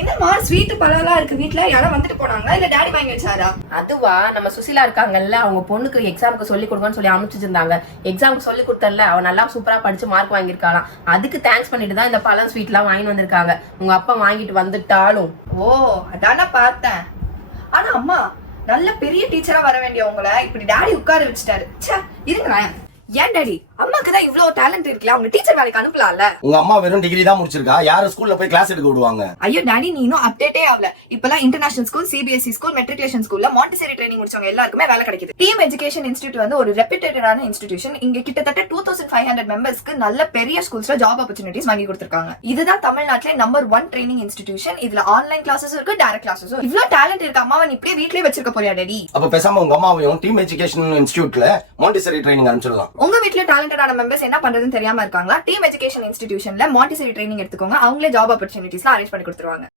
என்னம்மா ஸ்வீட் பழம்லாம் இருக்கு வீட்ல? யாரோ வந்துட்டு போனாங்களா இல்ல டாடி வாங்கி வச்சாரா? அதுவா, நம்ம சுசிலா இருக்காங்கல்ல, அவங்க பொண்ணுக்கு எக்ஸாமுக்கு சொல்லி கொடுங்கன்னு சொல்லி அனுப்பிச்சிருந்தாங்க. எக்ஸாமுக்கு சொல்லி கொடுத்தல, அவ நல்லா சூப்பரா படிச்சு மார்க் வாங்கியிருக்காளாம். அதுக்கு தேங்க்ஸ் பண்ணிட்டு தான் இந்த பழம் ஸ்வீட் எல்லாம் வாங்கி வந்திருக்காங்க. உங்க அப்பா வாங்கிட்டு வந்துட்டாலும். ஓ அதான பார்த்தேன். ஆனா அம்மா நல்ல பெரிய டீச்சரா வர வேண்டிய உங்களை இப்படி டாடி உட்கார வச்சுட்டாரு. ச்சே இருங்க. ஏன் டாடி, அம்மாக்கு தான் இவ்வளவு டேலண்ட் இருக்குல்ல, அவங்க டீச்சர் வேலைக்கு அனுப்பலாம்ல? உங்க அம்மா வெறும் டிகிரி தான் முடிச்சிருக்கா, யாரும் ஸ்கூல்ல போய் கிளாஸ் எடுக்க விடுவாங்க? ஐயோ டாடி, நீ இன்னும் அப்டேட்டே ஆகல. இப்பெல்லாம் international school, CBSE school, matriculation ஸ்கூல்ல மாண்டிசரி ட்ரைனிங் முடிச்சவங்க எல்லாருக்குமே வேலை கிடைக்குது. டீம் எஜுகேஷன் இன்ஸ்டிடியூட் வந்து ஒரு ரெப்யூட்டடான இன்ஸ்டிடியூஷன். இங்க கிட்டத்தட்ட 2500 மெம்பர்ஸ்க்கு நல்ல பெரிய ஸ்கூல்ஸ்ல ஜாப் ஆப்பர்ச்சுனிட்டிஸ் வாங்கி கொடுத்திருக்காங்க. இதுதான் தமிழ்நாட்டிலே நம்பர் 1 ட்ரைனிங் இன்ஸ்டிடியூஷன். இதுல ஆன்லைன் கிளாஸஸ் இருக்கு, டைரக்ட் கிளாஸஸும். இவ்வளவு டேலண்ட் இருக்க அம்மாவை நீ இப்படியே வீட்லயே வச்சிருக்க போறியா டாடி? அப்ப பேசாம உங்க அம்மாவையும் டீம் எஜுகேஷன் இன்ஸ்டிடியூட்ல மாண்டிசரி ட்ரைனிங் அனுப்பிச்சிடலாம். உங்க வீட்ல டேலண்டடான மெம்பர்ஸ் என்ன பண்றதுன்னு தெரியாம இருக்காங்களா? டீம் எஜுகேஷன் இன்ஸ்டிடியூஷன்ல மாண்டிசரி ட்ரைனிங் எடுத்துக்கோங்க. அவங்களே ஜாப் ஆப்பர்ச்சுனிட்டிஸ்லாம் அரேஞ்ச் பண்ணி கொடுத்துருவாங்க.